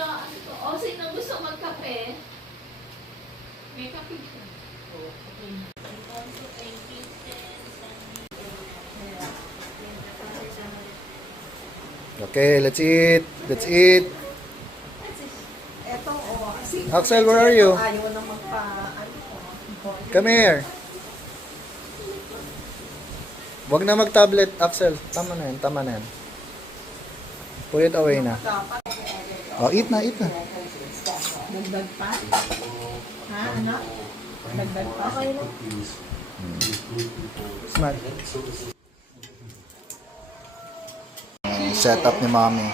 na, o sino gusto magkape? May kape siya. Okay, let's eat. Let's eat. Eto, Axel, where are you? Ayaw na Come here. Huwag na mag-tablet, Axel. Tama na yan, tama na yan. Put it away na. Oh, eat na, eat na. Dagdag pa? Ha, anak? Dagdag pa? Okay na. Smart. Set up ni Mommy.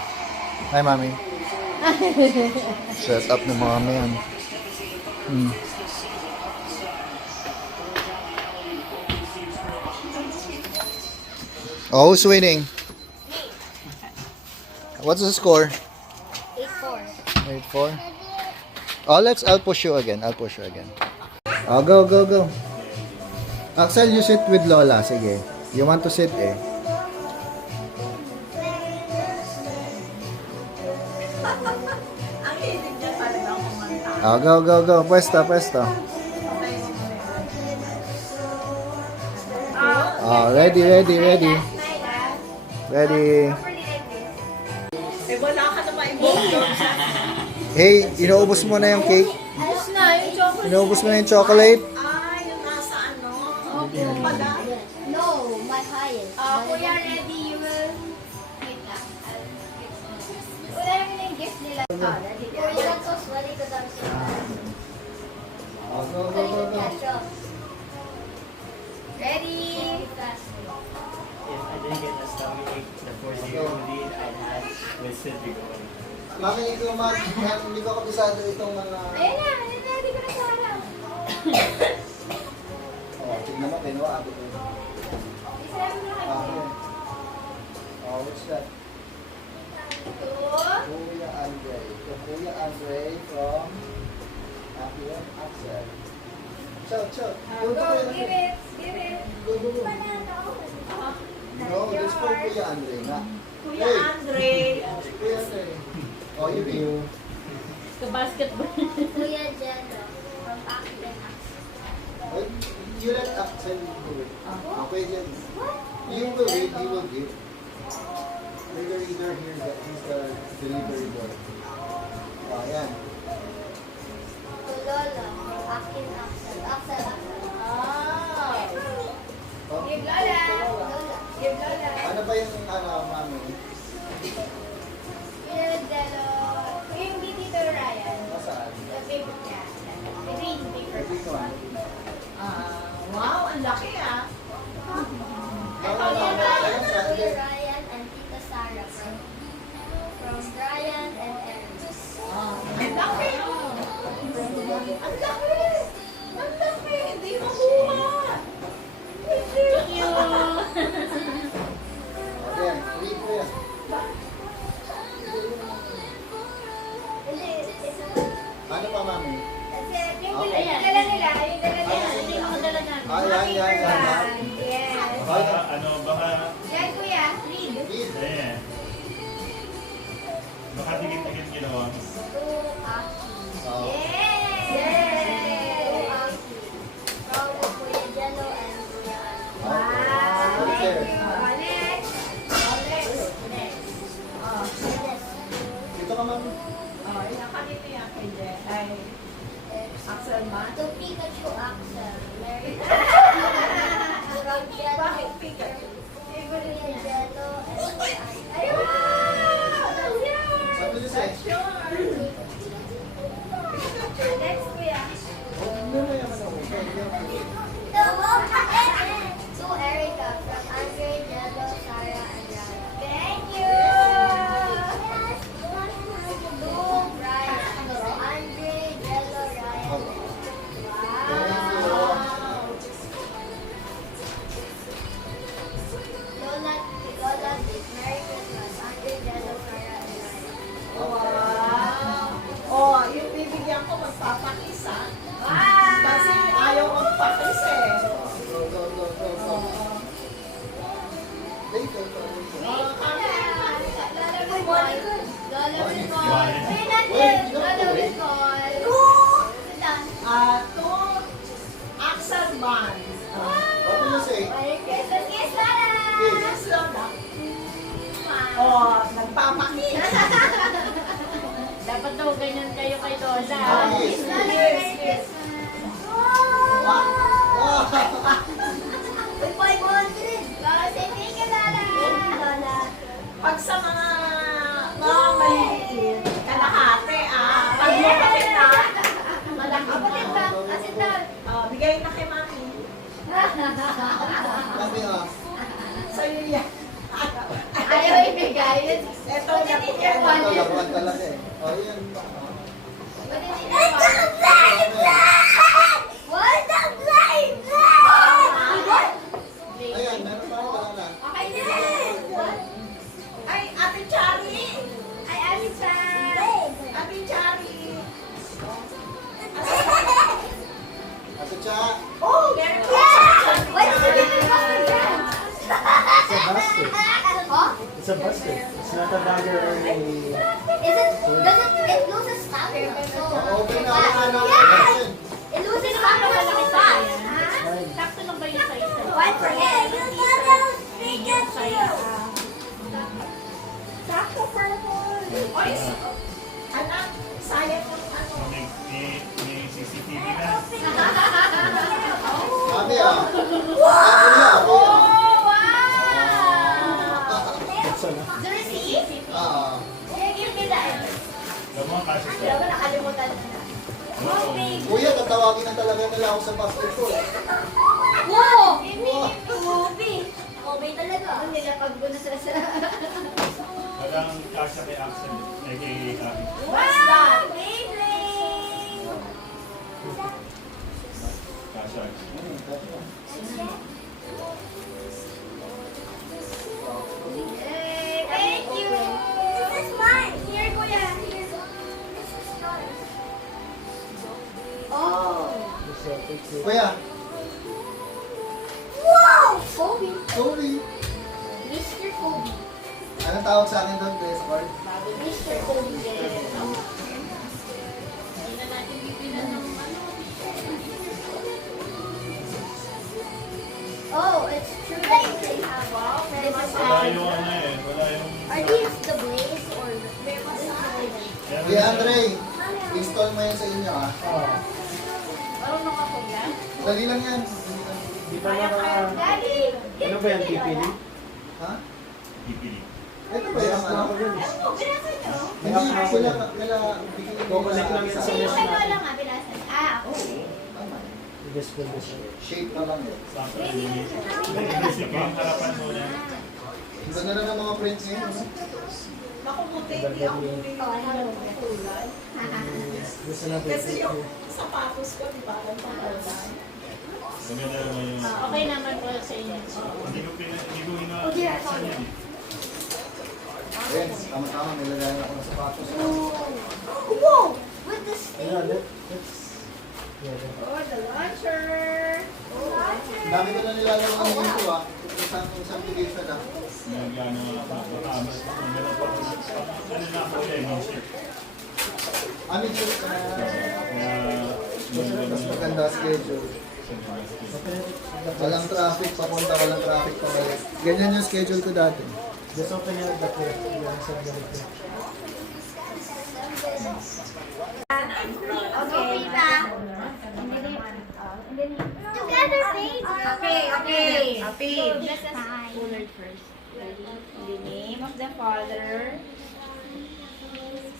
Hi, Mommy. Set up ni Mommy yan. Oh, who's winning? What's the score? 8-4. 8-4. Oh, I'll push you again. I'll push you again. Oh, go, go, go. Axel, you sit with Lola. Sige. You want to sit eh. Ang hilig niya talaga kumanta. Oh, go, go, go. Pwesto, pwesto. Oh, ready, ready, ready. Ready. Eh, wala ka na ma-involve doon sa... Hey, inuubos mo na yung cake? Ayos na, yung chocolate. Inuubos mo na yung chocolate? Yung nasa ano? Opo. Pala. No, my highest. Kuya, ready, you will... Wait lang. Wala naman yung gift nila. Kuya, tos, wali ko daw siya. Oh, go, go, go, go. Ready? If I didn't get the stomach, the 4-0 lead I had would still be going. Mami, hindi ko kabisado itong mga... Ayan na, ready ko na sa harap. Oh, tignan mo, kinuha ako ito. Isa mo na kayo. Oh, what's that? Kuya Andre. Kuya Andre from Apple Axel. Chow. Go, give it. Give it. Go, go, go. No, this for Kuya Andre nga. Kuya Andre. Kuya Andre. Oh, you. Ka-basketball. Kuya Jello from Akden. Oh, you let Axel do it. Okay, then. You will read, he will give. Either here, he's the delivery boy. Oh, yan. Lola from Akin Axel. Axel. Oh, Give Lola. Lola. Give Lola. ano ba yung mami? Kuya Jello. Yung Tito Ryan. Nasaan? The favorite niya. Green paper. Dito, Wow, ang laki ah. Kuya Ryan and Tita Sarah from Brian and Erin. Ang laki. Ang laki. Ang laki. Hindi makuha. Thank you. Okay, read ko yan. Ano pa, mami? Kasi yung Okay. dala nila. Yung dala nila. Ito yung mga dala namin. Yan. Yes. Baka, Yan, kuya. Read. Read. ayan. Baka dikit-dikit ginawa mo. Oh. Yay! From Kuya Jello and Kuya Ann. Wow. Okay. Thank you. Next. Next. Dito ka, mami. Ilang kanito yan kay Jen? Ay, Axel man? To Pikachu Axel. Mary. From Jello. Bakit Pikachu? Kuya Jello and Kuya Ann. Ayun! That's yours! Sabi niyo sa'yo. Sure. Next, kuya. Ano na yaman ako? To Erica from Andre, Jello, Sarah, and Ryan. Thank you! To Brian from Andre, Jello, Ryan. Wow! Lola, Merry Christmas. Andre, Jello, Sarah, and Ryan. Wow. Wait, you don't have to wait. Two axle band. What do you say? Merry Christmas, Kiss Lola! Yes, Lola. Oh, nagpapakita. Dapat daw ganyan kayo kay Lola. Yes. Kiss Lola, Merry Christmas! Uy, 500! Lola, say thank you, Lola! Lola. Pag sa mga maliliit, kalahati Pag lumapit na, malaki Kapatid ba? na. Asin daw. Bigay na kay Mami. Kami Sa'yo yan. Ayaw ibigay. Ito na po yan. Ito, laruan talaga eh. O, yan. What the flame? Ayan, meron pa rin wala na. Okay din! Ay, Ate Chari! Ay, Alisa! Ate Chari! Ate Cha, Oh, meron pa Yeah! What's the difference of that? It's a basket. Huh? It's a basket. It's not a dagger or a... It loses stamina. open na ako na ng Yeah! question. It loses stamina so fast. Sakto lang ba yung size? One for Sakto purple. Oy, anak, sayang yung ano. May CCTV na. Kami Ako Oh, wow! Buksan na. The receipt? Ah. Give me that. Alam mo, kasi Hindi ako nakalimutan na. Wow, babe. Kuya, tatawagin na talaga nila ako sa basketball. Wow! Movie. Movie talaga. Ang nilapag ko na sa... walang kasya kay Axel. Kay Kami. What's that? Beyblade! Kasya. Yay! Thank you! This is mine! Here, Kuya! Here. This is yours. Oh! Kuya, Wow! Kobe! sorry. Mr. Kobe. Anong tawag sa akin doon, Chris? Card? Mr. Kobe. Hindi na natin bibilan ng ano. Oh, it's true that they have all. This is Wala yung ano eh. Wala yung... Are these the blades or the Kuya Andre, install mo yan sa inyo ah. Marunong ako yan? Dali lang yan. Di ba naka... Daddy! Ano ba yan, pipili? Ha? Pipili. Ito ba yung ano? Oh, binasa niyo? Hindi sila bigyan Kukunik lang yan sa Hindi, mesh kay natin. Lola nga binasa. Ah, okay. Yes, po, yes. Shape pa lang eh. Sakto. Isip yung harapan mo na. Iba na lang ang mga prints ngayon. ano? Naku, buti hindi ako bumili ng kulay. Gusto natin. Kasi yung sapatos ko, di ba? Ang pangkulay. Maganda naman yung... Okay naman po sa inyo. Hindi ko ina-action yan eh. Ayan, tama-tama, nilagay ako ng sapatos. Whoa! With the Yeah, stick. let's... Yeah, Oh, the launcher! Ang dami ko na nilalaro ng dito ah. Isang application ah. Nag-ano, makamas. Meron pa ako na... Ano na ako eh, monster. Ano yung Kaya... mas maganda schedule. Walang traffic, papunta walang traffic pa balik. Ganyan yung schedule ko dati. Just open your the clip. Yung sa ganito. Okay, pa. Together, babe. Okay. Apit. This is mine. Colored first. In the name of the Father,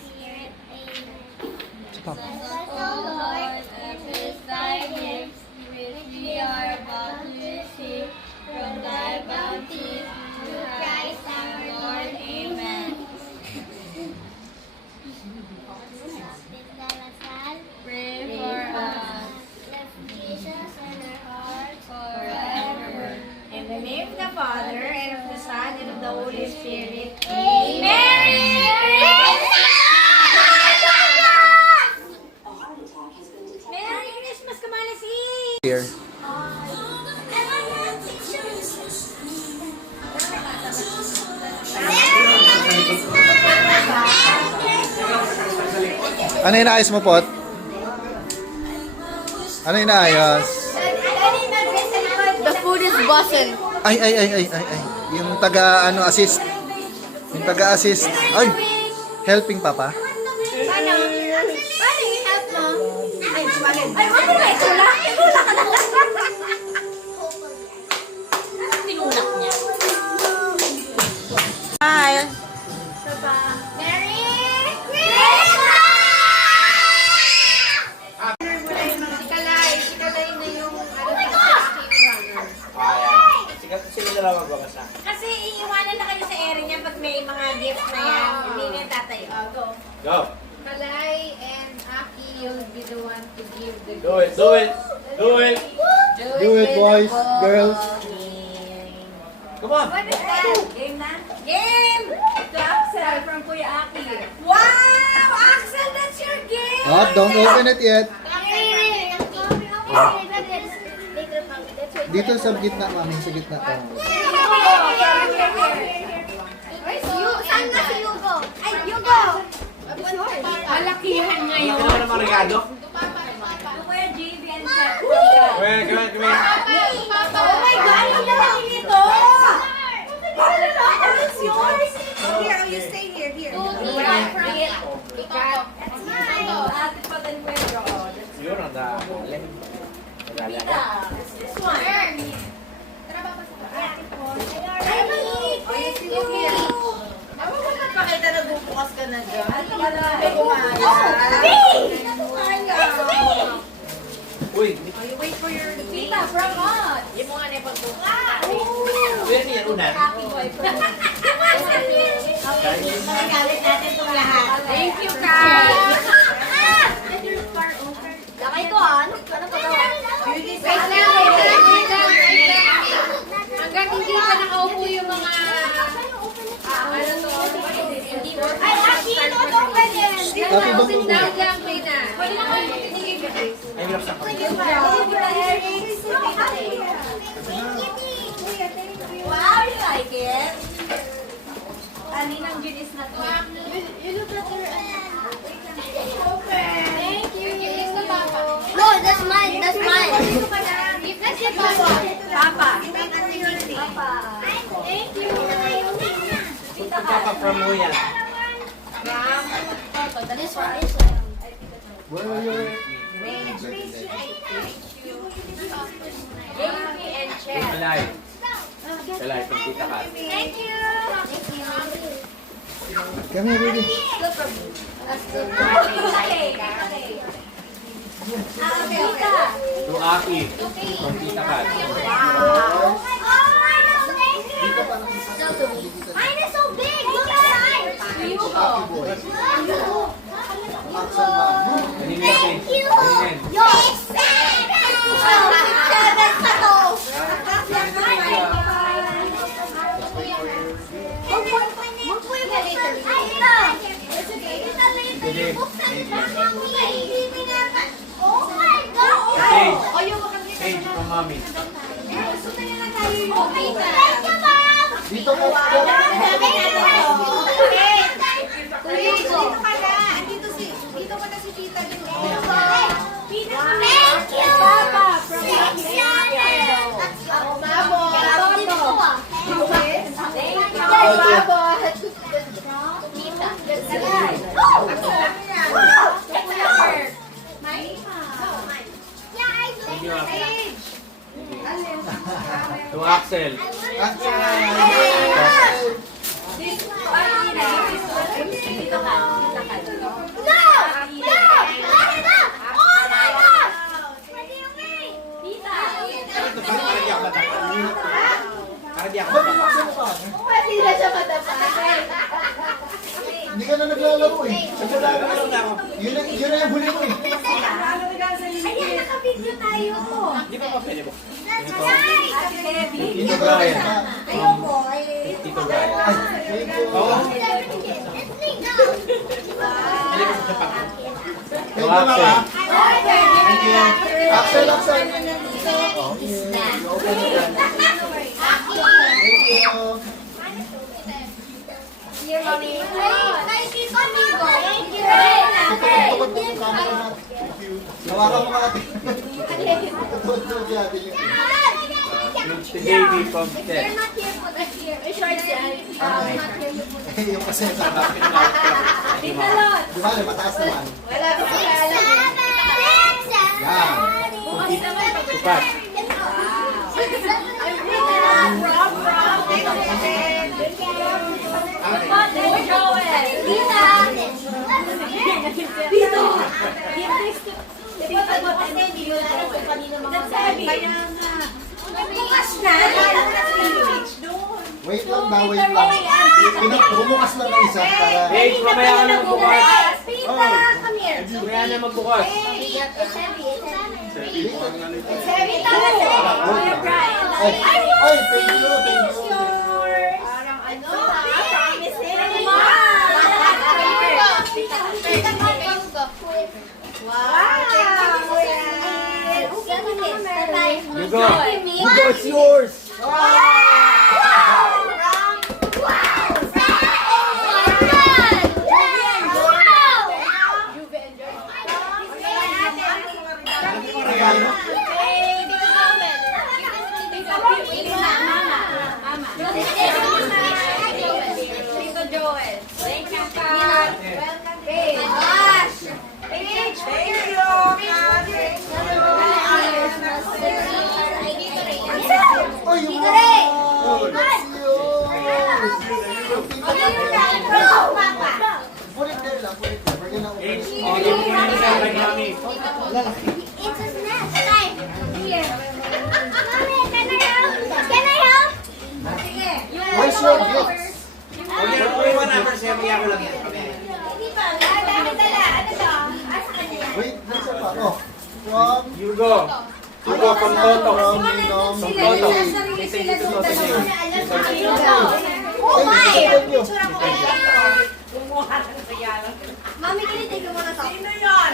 Spirit, Lord, is thy gifts, which we are about to receive from thy bounty through Christ our Lord. Amen. Pray for us. Let Jesus in our hearts forever. in the name of the Father, and of the Son, and of the Holy Spirit. Merry Christmas! Merry Christmas, Kamalasi! Here. Merry Christmas! Ano inaayos mo, Pot? Ano inaayos? The food is bussin'. Ay. Yung assist. Yung assist. Ay, helping papa. Paano i-help mo? Ay, ano ba? Itula ka na. Tinulak niya. Smile. Merry Sino dalawa magbabasa? Kasi iiwanan na kayo sa area niya pag may mga gifts na yan. Hindi na yan tatayo. Go! Kalay and Aki, you'll be the one to give the Do it! Do it! Do it! Do it, boys, girls. Come on! What is that? Game na? Game! To Axel from Kuya Aki. Wow! Axel, that's your game! Oh, don't open it yet. Dito sa gitna, mami, sa gitna. Saan na si Hugo? Ay, Hugo! Malakihan ngayon. Ano naman regalo? Kuya JV and Chef. Come here! Oh my God! Ang lalaki nito! It's yours! Here, you stay here. That's mine! Ate pa din Pedro. Yun ang dahil. Tita, this one. Ay, maliit! Thank you! Ako mo nagpakita na bubukas ka na dyan. Ano ka na? Oh! Me! It's me! Uy! Wait for your tita from us. Yung mga na pagbukas. Pwede yan una. Happy boyfriend. Magalit natin itong lahat. Thank you, Kai. Lakay ko ano? Ano pa daw? Hanggang hindi pa nakaupo yung mga... ano to? Hindi mo... Ay, Aki, ito ito pwede. Happy ba? Down lang, Lina. Pwede na kayo titigil. Ay, binaksan ko. Wow, you like it? Aninang Junis na to? You look at her. Thank you. No, that's mine. That's mine. That's your papa. Papa. Papa. Thank you. Papa from mo yan. This one. Where are your... Jamie and Chef. Kalay. Kalay, from Tita Kat. Thank you. Come here, baby. To Aki. From Tita Kat. Mine is so big. Look at mine. Happy boys. Axel, mom. Kanina Thank yung you. kanina. Yo, 6'7" ka to. Mag-point ka later. Ay, ito. Ito later. Buksan mo, mami. Oh my God. Sage. Sage from mommy. Okay, thank you, ma'am. Dito mo. Thank you. Papa, from Thank you, Aki. To Axel. Axel. Dito ka. No! No! Bakit ba? Oh my God! What do you mean? Tita. Para di ako matapad. Para di ako matapad. Pwede na siya matapad. Hindi ka na naglalaro eh. Ano na ako? Yun na yung huli mo eh. Ayan, naka-video tayo. Di ba pa pwede mo? That's right! Ate Debbie. Tito Brian. Ayoko. Tito Brian. Thank you. Oo. It's me now. Thank you, mama. Thank you. Axel, Axel. Thank you. Here, mommy. Thank you, amigo. Thank you. Tukot Hawakan mo ate. Tutulog niya ate yung... The baby from You're Ted. not here for the year. May shorts yan. Yung kasi sa Tita Lot. Di ba, mataas naman. Wala ko sa alam. Yan. Bukas naman pag Tupat. Mother Joel. Dito. Give this to Tita Lot and then you alam kung kanino mga sabi. Bukas na. Wait lang daw, wait lang. Bumukas lang ng isa para... Hey, mamaya ka na magbukas. Tita, come here. Mamaya na magbukas. It's heavy. Ay, Heavy ay, thank you, thank you. Parang ano, promising. You go. You go, it's yours. Tito Joel. Thank you, pa. Ay, yung wow! That's yours! Put it there lang, put it there. We're gonna open it. Oh, you want to say like mommy? It's a snack. Here. Mommy, can I help? Where's your gifts? Wait, nasa pa? Oh, from... You go. You go from Toto. From Ninong. From Toto. Thank you. Oh my! Thank you. Mommy, can you take a one of Sino yun?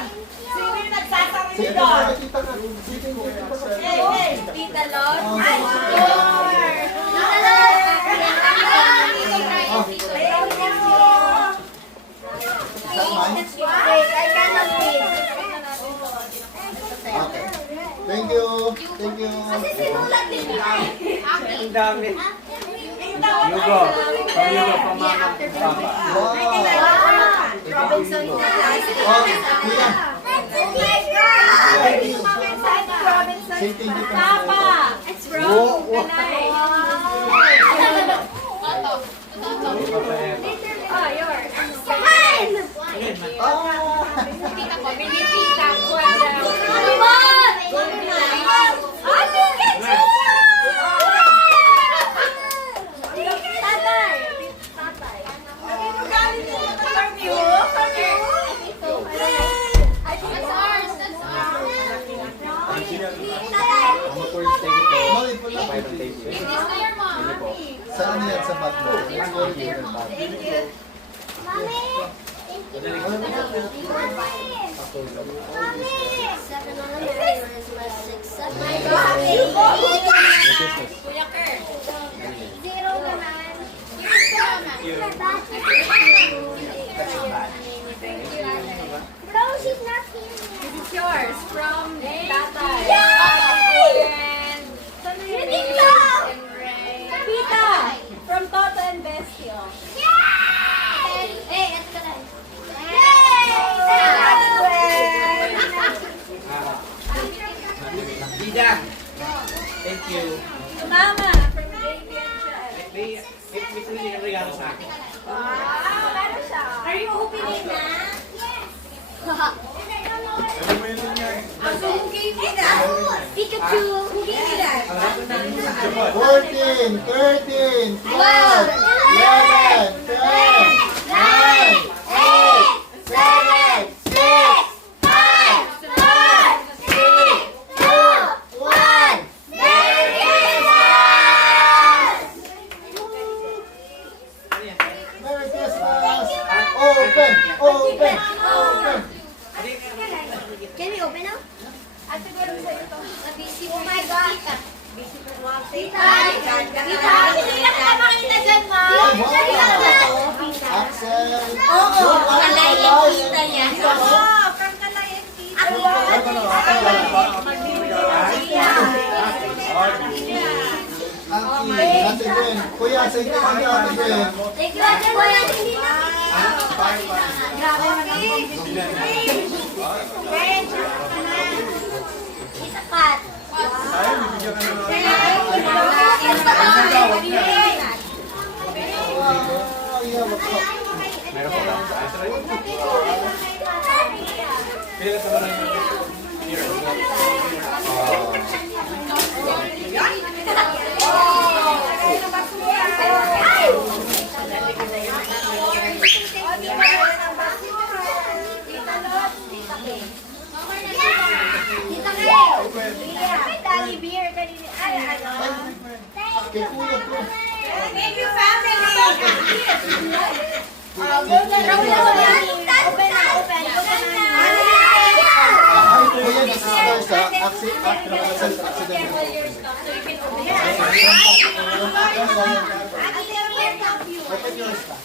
Sino yung nagsasarili Sige, doon? nakikita na. Sige, nakikita na. Hey, hey! Tita Lot. Ay, sure! Is that mine? Wait, I cannot read. Okay. Thank you. Thank you. Ang dami. You go. Oh, you go from mama. Papa. Wow. Robinson Oh, kuya. Robinson. Say thank you. Papa. It's from Wow, wow. Kanay. Oh, yours. Ah. Binibita ko daw. Mali po lang. Saan yan sa bag mo? Let's go to your bag. Kuya Kurt. Bro, she's not here. This is yours from Tatay. And Tita! Tita. From Toto and Bestio. Hey, ito ka lang. Dida. Thank you. Mama. From Baby and Child. May tuloy yung regalo sa akin. Are you opening na? Yes. Pikachu. 14, 13, 12, 11, 10, 9, 8, 7, 6, 5, 4, 3, 2, 1. Merry Christmas! Open! Open! Open! Can we open now? Oh my God. Tita, hindi na kita makita dyan, Ma. Wow! Kuya, sa inyo ang ate Gwen. Thank you, Ate Gwen. Grabe naman ang Itapat. Dali beer kanina. Ay, ano? Kay kuya po. Thank you, family! Kuya, this is first ha. Accident. Dapat yours pa.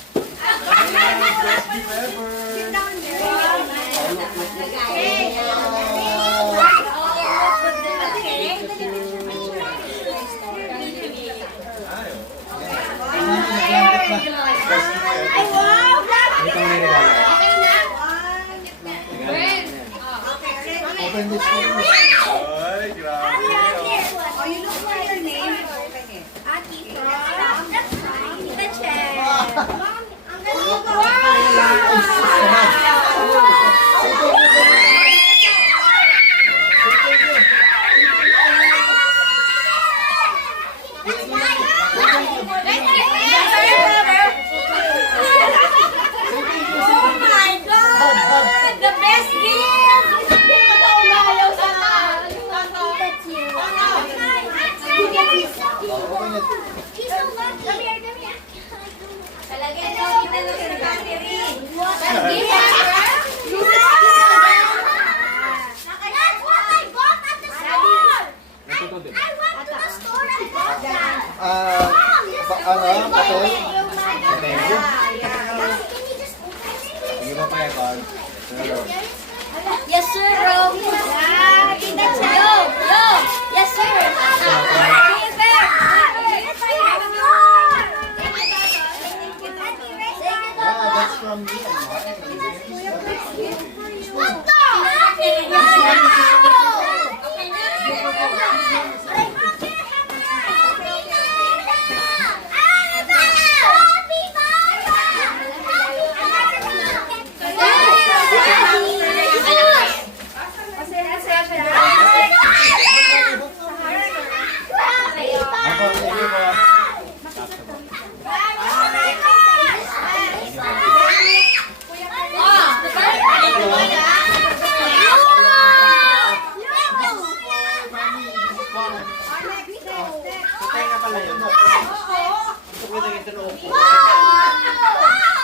Ay, wow! Ito ang regalo. Open this for me. Ay, grabe. Oh, you look for your name. Aki from Tita Chen. Ang galing ko. Oh my God! The best gift! Talaga ito, kita na sa battery. Papel? Hindi ba pa yung card? Yes, sir, Rom. Kita siya. Yo! Yes, sir. Yeah, that's from me.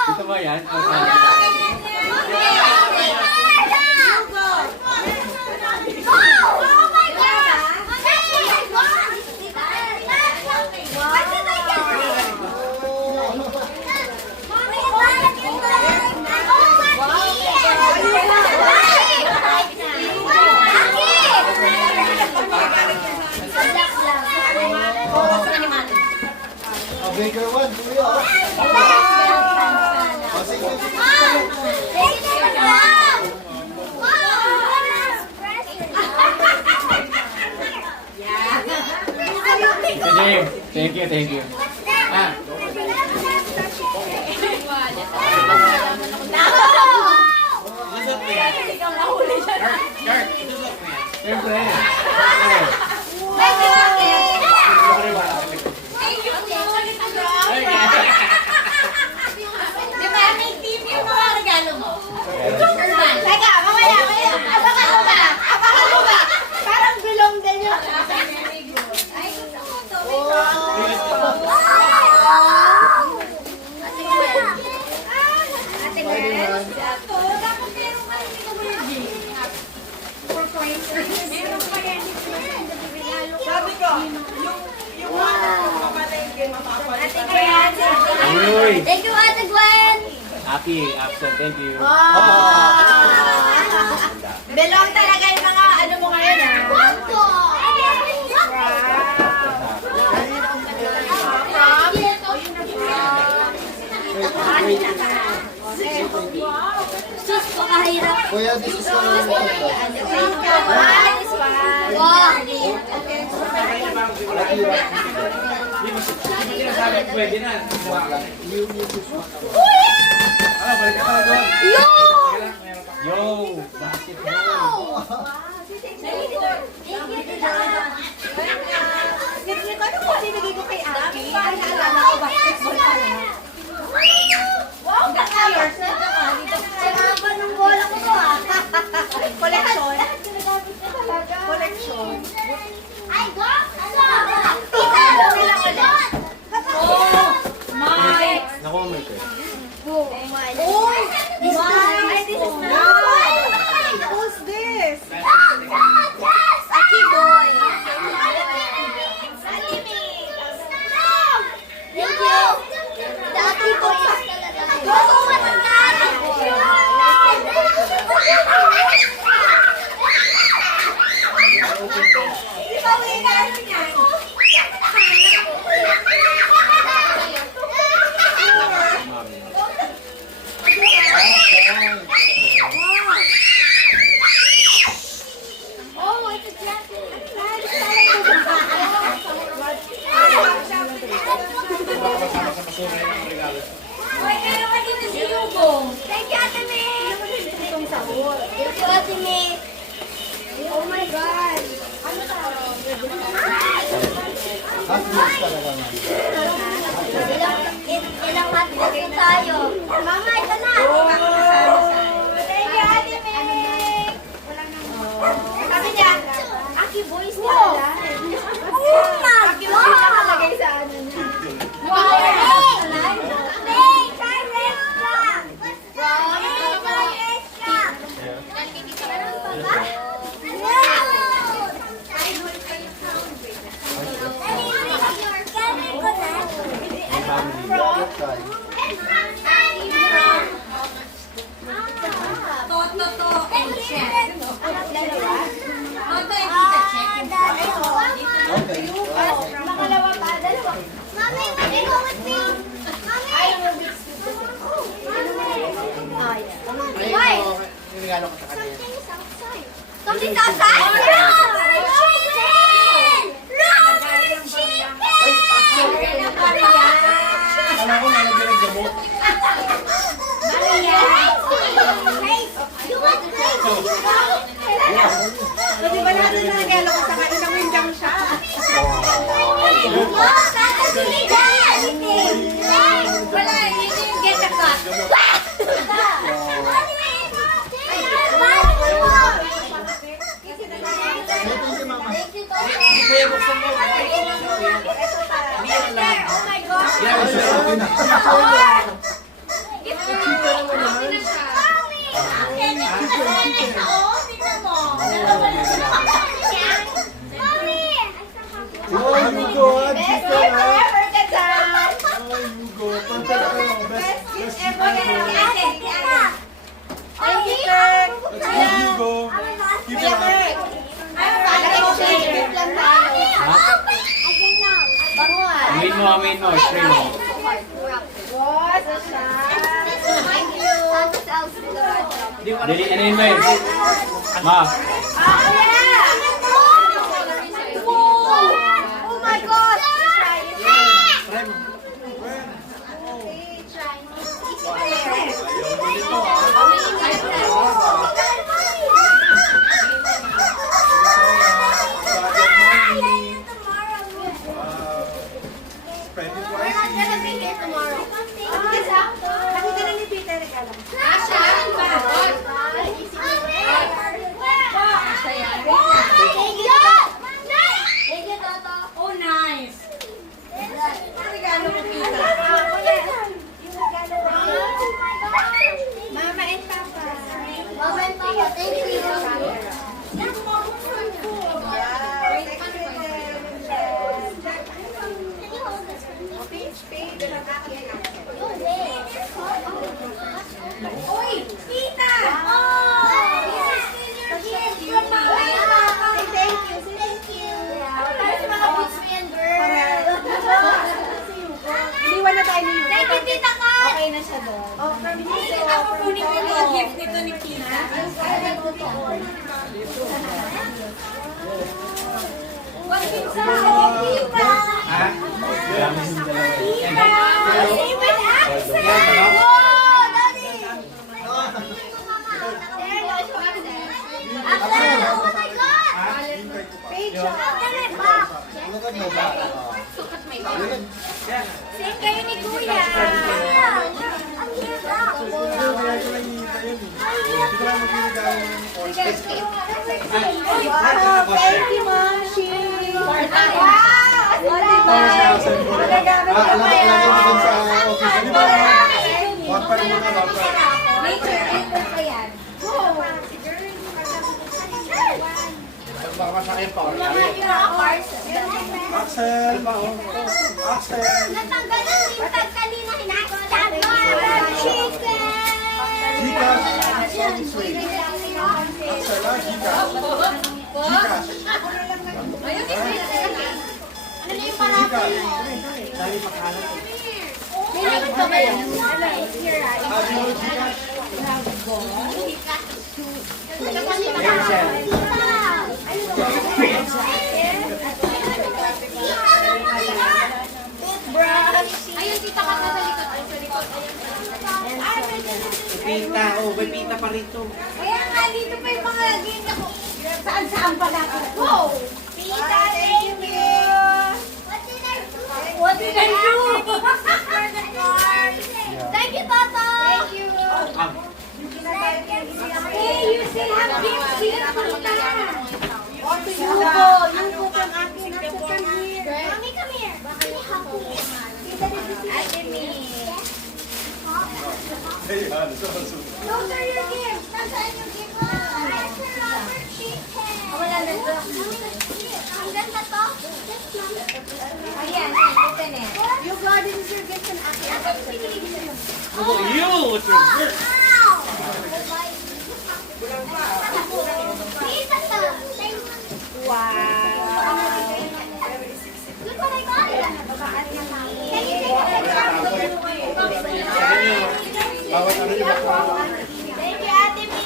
Ito ba yan? A bigger one, kuya. Oh, sige. James, thank you. Ah, siyempre. Di ba, may team yung mga regalo mo? Teka, mamaya. Abakan mo ba? Parang bilong din yun. Ay, gusto mo to. Ate Gwen. Ito, dapat meron ka rin dito virgin. Meron pa yan. Sabi ko, yung mamalengke, Ate Gwen. Uy! Thank you, Ate Gwen. Happy, absent, thank you. Belong talaga yung mga ano mo ngayon, ha? Sus, pakahirap. Kuya, this is our This one. Wow. You choose one. Yo! Yo! Basketball! Ano po binigay ko kay Aki? Para naalala ko basketball pala. Wow, that's yours. Haba ng bola ko to ah. Collection. Collection. I got some. Tita, Mike. Nakuha mo ito. Oh, this is This is mine. Who's this? Aki boy. Thank you. The Aki boy is talaga. Di ba winner niya? Oh, it's a jacket. Hoy, meron ka dito si Hugo. Thank you, Ate May. Thank you, Ate May. Oh my God. Ano Hot wheels talaga nga. Ilang hotdog tayo. Mama, ito na. Thank you, Ate May. Sabi niya, Aki Boys talaga. Oh my God. Nakalagay sa ano niya. Wow. May, try extra. May, try extra. Meron pa ba? Family. Try. Toto and Chef. Toto and Tita Chef. Okay. Makalawa pa, dalawa. Mami, will you go with me? Mami! I will be Why? Regalo ko sa kanya. Something's outside. Something's outside? Chicken! Rubber chicken! Alam ko nalagyan ng gamot. You want grapes? So, di ba natin nagalo ko sa kanila ng winjang siya? No, that's wala, you didn't get the cut. Thank you, Mama. Kuya, buksan mo. Oh my God. Okay na. Oh, Hugo, Best gift ever ka dyan! Oh, Hugo. Perfect ko. Best gift Best ever ka dyan! Ay, Kirk! Hey, Hugo. Keep it up. Ay, ko gift lang tayo. Banguan. Amin mo. Spray mo. Wow, so siya. Dili, ano yun, May? Ma. Oh my God! Try mo. Spread it We're not gonna be here tomorrow. Nakita na ni Peter, regalo. Thank you, Toto. Oh, nice. Regalo mo, Peter. Mama and Papa. Mama and Papa, thank you. Uy, Tita! This is still your gift from Mama and Papa. Thank you. Para sa mga boots me and girl. Iniwan na tayo ni Thank you, Tita Kat. Okay na siya doon. Oh, from Ako kunin ko yung gift nito Ha? Dami yung dalawa. Look at my back. Same kayo ni Kuya. Ang hirap. Wow, thank you, Mom. Wow! Magagamit ko pa yan. Nature pa yan. Baka masakit pa. Natanggal ang lintag kanina. Hinakot. Chicken! Ano na yung parapin mo? Dami pakalat. Nilagay ko ba yan? Ayun, tita ka sa likod. Ay, sa likod. Pipita, may pita pa rito. Kaya nga, dito pa yung mga ginta ko. Saan-saan pa lang. Wow! Tita, thank you! What did I do? Thank you, Tata! Thank you! Hey, you still have gifts here, Tita! Yuko from akin at come here. Mommy, come here. Ate Mi. Those are your gifts. Nasaan yung gift mo? It's a rubber chicken. Wala na ito. Ang ganda to. Ayan, open it. You got it is your gift and ate. Asan pinili niyo? Oh, you! What's your gift? Ow! Tita to. Wow. Look what I got. Can you take a Thank you, Ate Mi.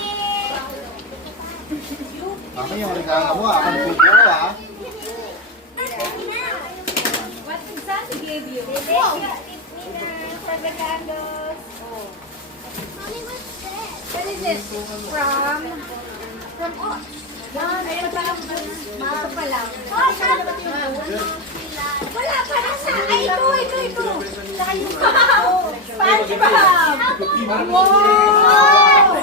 Mami, yung regalo mo, ako ng video, ah. What did Sandy give you? Thank you, Ate Mina, for the candles. Mommy, what's this? What is this? From us. Ayun pa lang. Ito pa lang. Oh, saan ba ito? Wala pa na sa. Ay, ito. Saka yung SpongeBob! Wow!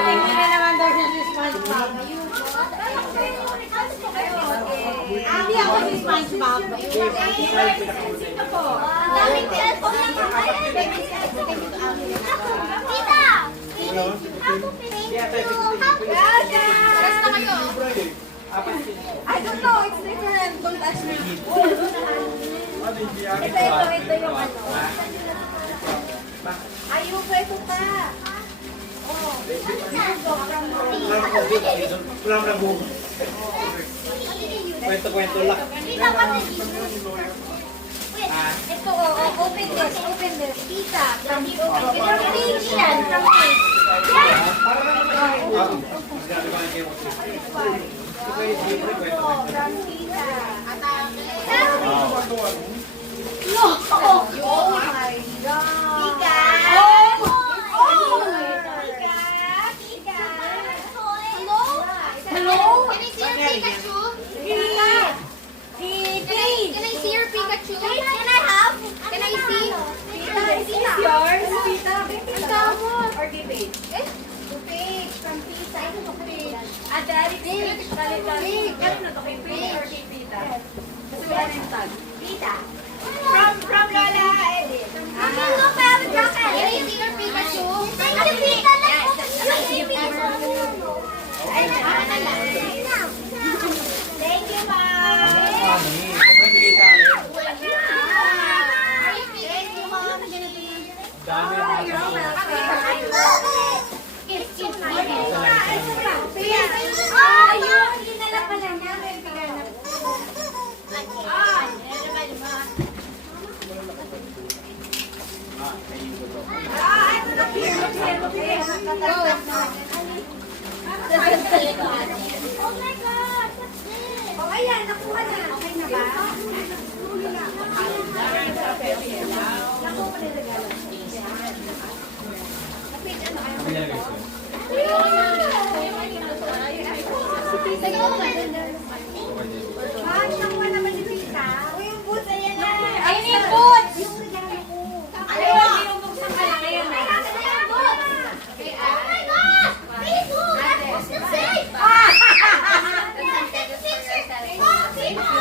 Hindi na naman daw siya si SpongeBob. Hindi ako si SpongeBob. Ang daming cellphone na mga. Tita! Pares na kayo. I don't know, it's different. Don't touch me. Ito yung ano. Ayun pa, ito pa. Oh. Walang nabong. Kwento-kwento lang. Tita, what is this? Wait, ito, open this. Tita, from page yan, from page. Yes! From Tita. No! Oh my God! Tika! Tika! Hello? Can I see your Pikachu? Can I see your Pikachu? Can I have? Can I see? Tita, is this yours? Tita, Tita mo. Or the page? The page from Tita. Ito to page. Ah, daddy page. Page. Ano to kay page or kay Tita? Kasi wala na yung tag. Tita. From Lola Edith. Look, I have a jacket. Can I see your Pikachu? Thank you, Tita. Thank you, Mom. Magbigay sa akin. Thank you, Mom. Dami ang I love it. It's so nice. Oh, yun. Dinala pa lang namin. Oh my God! What's this? Oh, ayan. Nakuha na. Okay na ba? Nakuha mo na yung regalo. Ay, nakuha naman ni Tita. Uy, yung boots, ayan na. Ayun yung boots! Yung regalo ko. Ayun, binubuksan ka lang. Ayun na. Oh my gosh! Facebook! That's the same! Oh my gosh!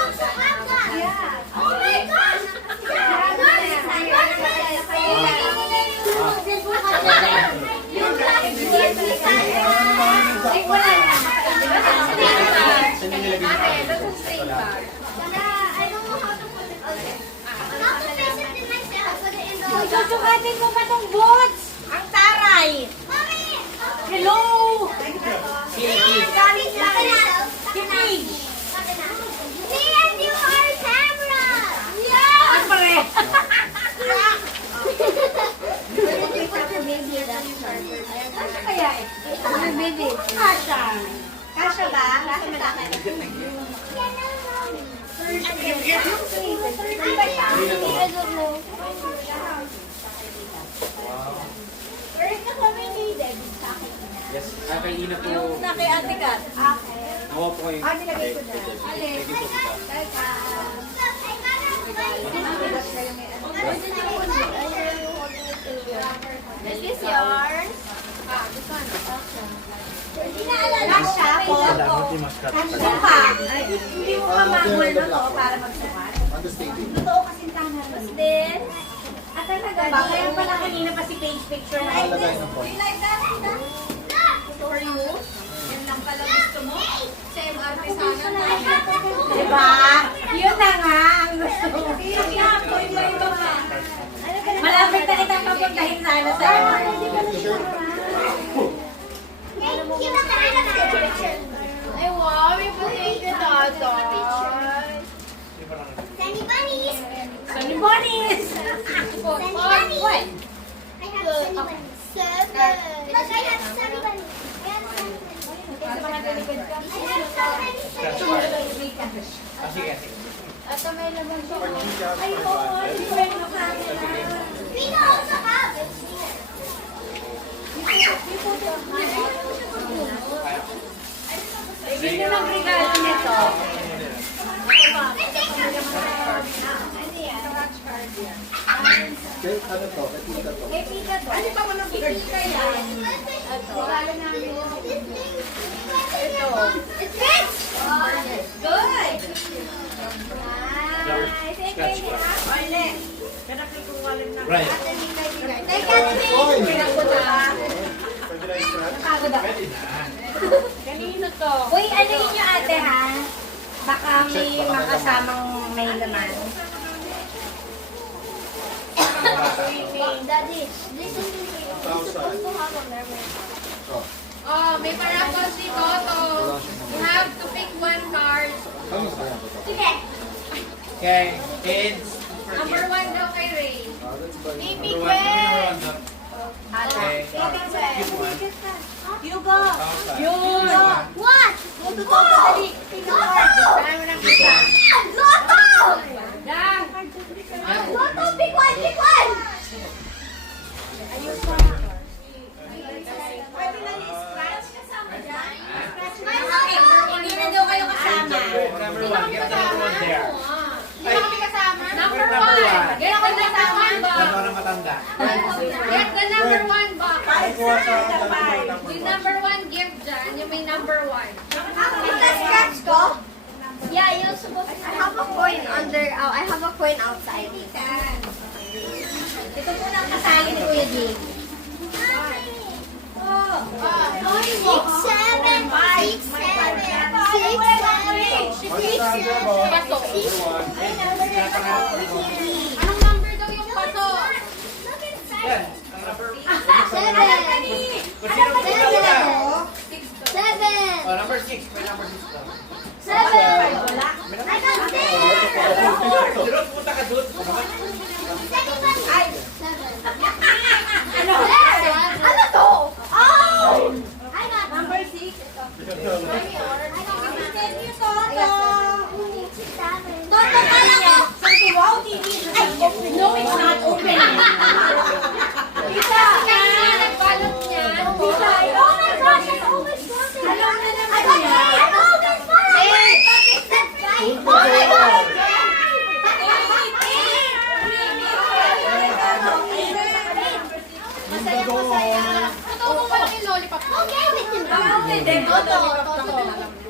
Ay, wala na. Saan yung nilagay dito? I don't know how to put it. Okay. How to place it in myself. Put it in the... Susukatin mo ba tong boots? Ang taray! Mami! Hello! Galing sa Kinig! See, and you are camera! Yeah! Ang pare! Kasha kaya eh? Ano baby? Kasha. Kasha ba? Kasha malaki. Where's the comedy, David? Sa akin. Yes, kay Ina po. Yung na kay Ate Kat. Okay. Nakuha po kayo. Ah, nilagay ko na. Thank you po, tita. Is this yours? This one. Hindi na alala siya po. Salamat yung mascot. Kasya pa. Hindi mo ka magul na to para magsukat. Understating. Totoo kasi tangan. What's this? At talaga ba? Kaya pala kanina pa si page picture na. Nakalagay ng phone. You like that? For you? Yan lang pala gusto mo? Same artisana na. Diba? Yun na nga ang gusto mo. Malapit na kitang papuntahin sana sa T-shirt. Ay, wow, may pa-thank you, Tata. Sunny bunnies! Sunny bunnies! Sunny bunnies! I have sunny bunnies. 7. Look, I have sunny bunnies. I have sunny bunnies. I have sunny bunnies. Ah, sige, sige. At may laman siya. Ay, oo. Hindi ko yung camera. We also have. Hindi nyo lang regalo nito. Okay, ano to? Kay tita to. Kay Tita to. Ano pa mo nang Tita yan? Regalo namin. Ito. It's rich! Good! Nice. Thank you. Ole. Right. Thank you. Pinagod na. Napagod ako. Kanino to? Uy, ano yun yung ate ha? Baka may makasamang may laman. Daddy, this is supposed to have a lemon. Oh, may parables dito. So, you have to pick one card. Ano sa'yo ko to? Sige. Okay, kids. Number 1 daw kay Ray. That's by Baby Number one, Gwen. Okay. Keep one. Hugo. Outside. Yun. What? Luto to. Dali. Saan mo nang kita? Luto! Dang. Luto, pick one, pick one. Ayun pa. Pwede na ni-scratch kasama dyan. Hindi na daw kayo kasama. Number one, get the number one there. Hindi na kami kasama. Number Number 1. one. Get the number 1 box. Dalawa na matanda. Get the number 1 box. Kuha sa number Yung number 1 gift dyan, yung may number 1. Ito scratch ko? Yeah, you're supposed to. I have a coin under. I have a coin outside. Ito po lang kasali ni Kuya Jake. 6, 7, 6, 7, 6, 7. Anong number daw yung paso? Yan. Ang number. Oh, number 6. May number 6 daw. Dirot, punta ka doon. Ano to? Totoo mo walang yung lollipop mo? Okay, wait yun.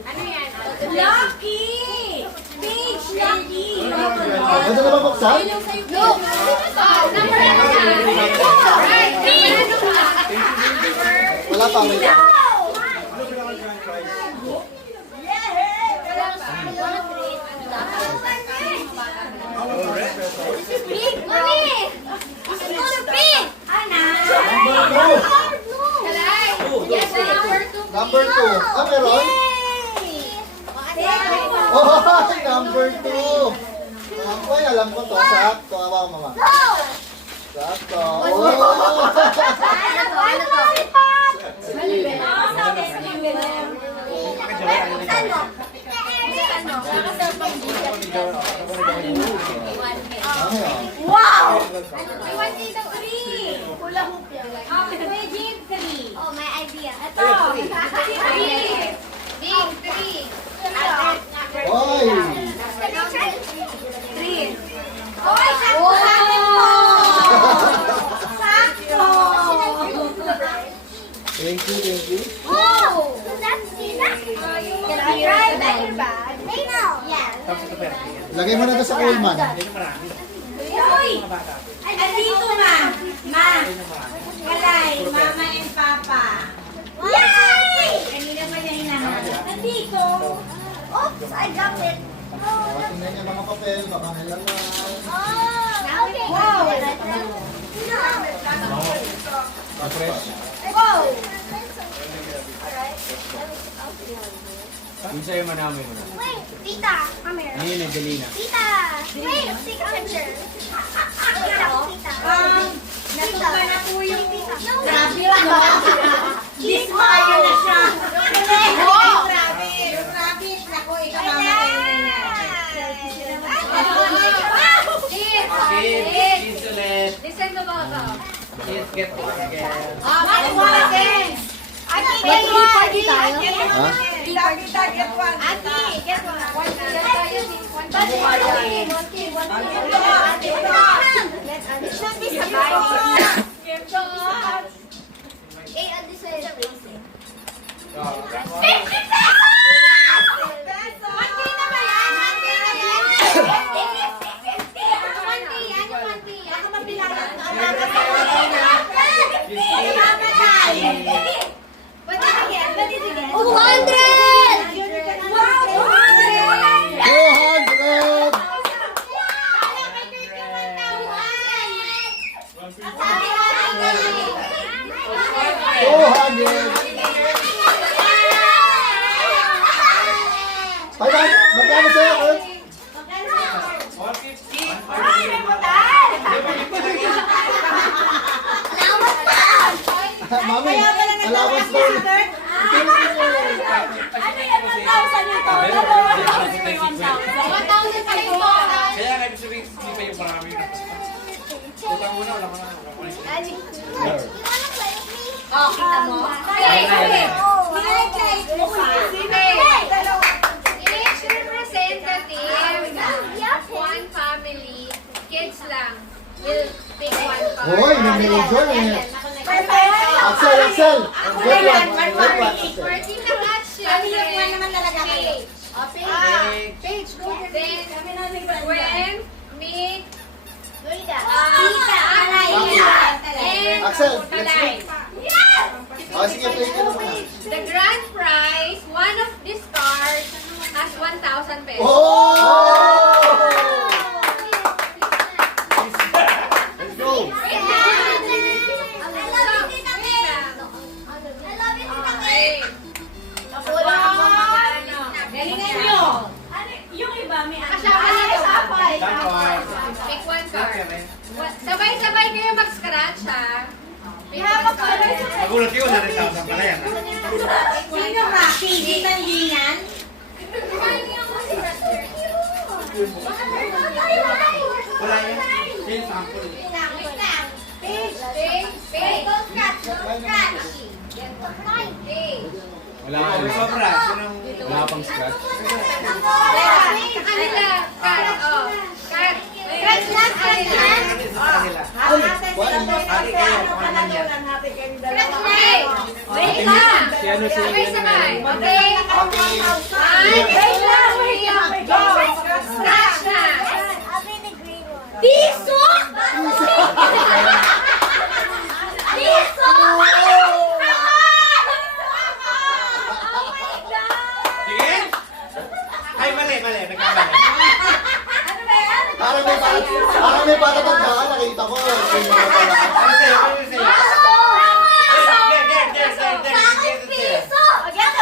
Ano yan? Lucky! Peach, Lucky! Pwede na ba buksan? No! Number ano na? Right! Wala pa, wait lang. Big, mommy! It's gonna big! Ana! Kalay! Yes, number 2. Number 2. Ah, meron? Oh, number 2. Ay, alam ko to. Sakto. Awa, mama. Sakto. Oh! Ano lollipop? Sige. Wow! Hula hoop yan. Kuya Jim, 3. Oh, my idea. Ito. 3. Ding, 3. Oy! 3. Oy, sakto sa akin po! Sakto! Thank you, thank you. Oh! That's enough. Can I try that your bag? They know. Yes. Lagay mo na to sa Coleman. Uy! Andito, ma. Ma. Kalay, mama and papa. Yay! Kanina pa niya hinahanap. Nandito. Oops, I dropped it. Oh, tingnan niya mga papel. Baka nalaman. Oh, okay. Wow. Wow. Yung sa'yo manami mo na. Wait, Tita, come here. Ayun, Angelina. Tita, wait, take a picture. Tita. Natuba na po yung No. grabe ano. Dismaya na siya. Oh, grabe. Yung rabbit. Naku, ikaw Kids ulit. Listen to Baba. Kids get one again. One again. Party tayo. Ha? Get one. Aki, get one. It should be surviving. Eh, this is racing. Magkano sa'yo, Kurt? Mami, allowance daw. Ano yan, 1,000 ito? 1,000 pa rin po. Kaya nga, ibig sabihin, hindi pa yung marami na. Utang muna, wala ka na. Oh, kita mo? Each representative of one family, kids lang, will take one card. Hoy, na-major eh. Axel, Axel. Get one. Get one, Axel. For Team Lahat Kami yung one naman talaga kayo. Page. Page, go ahead. Then, when, me, and Axel, let's Kalay. Oh, sige, play ka naman. The grand prize, one of these cards has 1,000 pesos. Oh! Let's go. Okay. Galingan nyo. Yung iba, may Kasama nito. Tapos, Pick one card. Sabay-sabay kayo mag-scratch, ha? Pick one card. nagulat yun, na-1,000 pala yan. Sino Rocky? Gitan-gingan? Wala yan. Yung sample. Wala ka rin. Sobra. Wala pang scratch. Ano lang? Card. Oh. Card. Scratch na, scratch na. Natin sila to. Hari Kasi ano panalunan natin kayong dalawa. Wait lang. Si ano si Wait lang. Okay. Wait lang, wait lang. Go. Scratch na. Piso! Piso! Sige. Ay, mali. Nagkamali. Parang may patatandaan, nakita ko. Sino na pala. Ano sa'yo? Ano sa'yo? Bakit piso? Piso!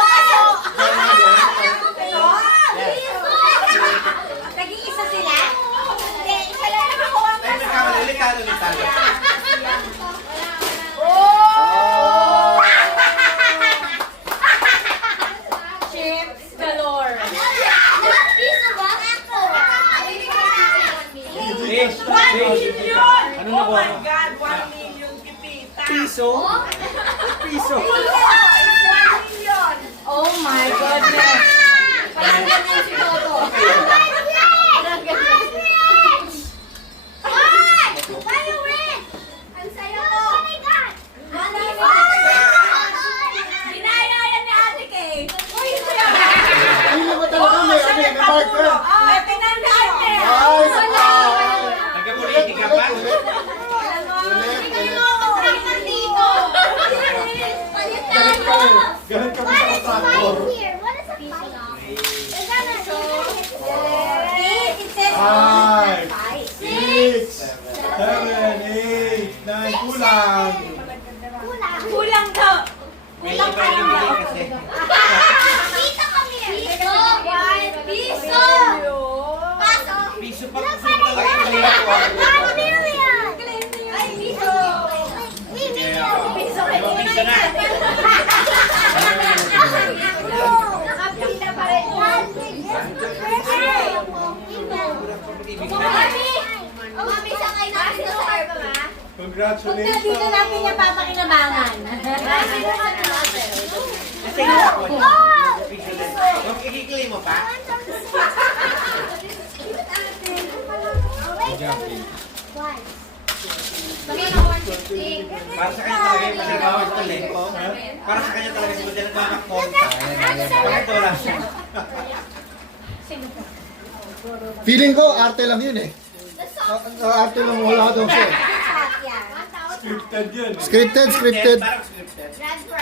Naging isa sila? Hindi, isa lang nakakuha Ay, nagkamali. Litalo. Oh! Chips galore. Piso ba? Fish. 1 million! Ano Oh nakuha my mo? God, 1 million kitita. Piso? Piso. 1 million! Oh my goodness! Parang ganyan si Toto. Parang ganyan si Ang sayo ko! Ginaya yan ni Ate Kay! Uy, siya! Hindi mo talaga may marker. Ay, pinandaan niya. Ay, ay. Nagkapolitika pa? Ulit. Ganun kami sa tractor. Five, 6, 7, 8, 9, kulang. Kulang daw! May iba yung bigay kasi. Piso! Piso pa gusto mo talaga. Ay, piso! Piso kayo Piso na. Nakapila pa rin. Mami, sakay natin sa serve, ma. Congratulations. Dito natin yung papakinabangan. Kasi nga ako. Piso na. Huwag i-claim mo pa. Para sa kanya talaga yung pagkagawa ito eh. Para sa kanya talaga siguro dyan nagmamakmonta. Bakit wala siya? Feeling ko, arte lang yun eh. Arte lang, wala daw siya. Scripted yun. Scripted. Parang scripted. Grand prize.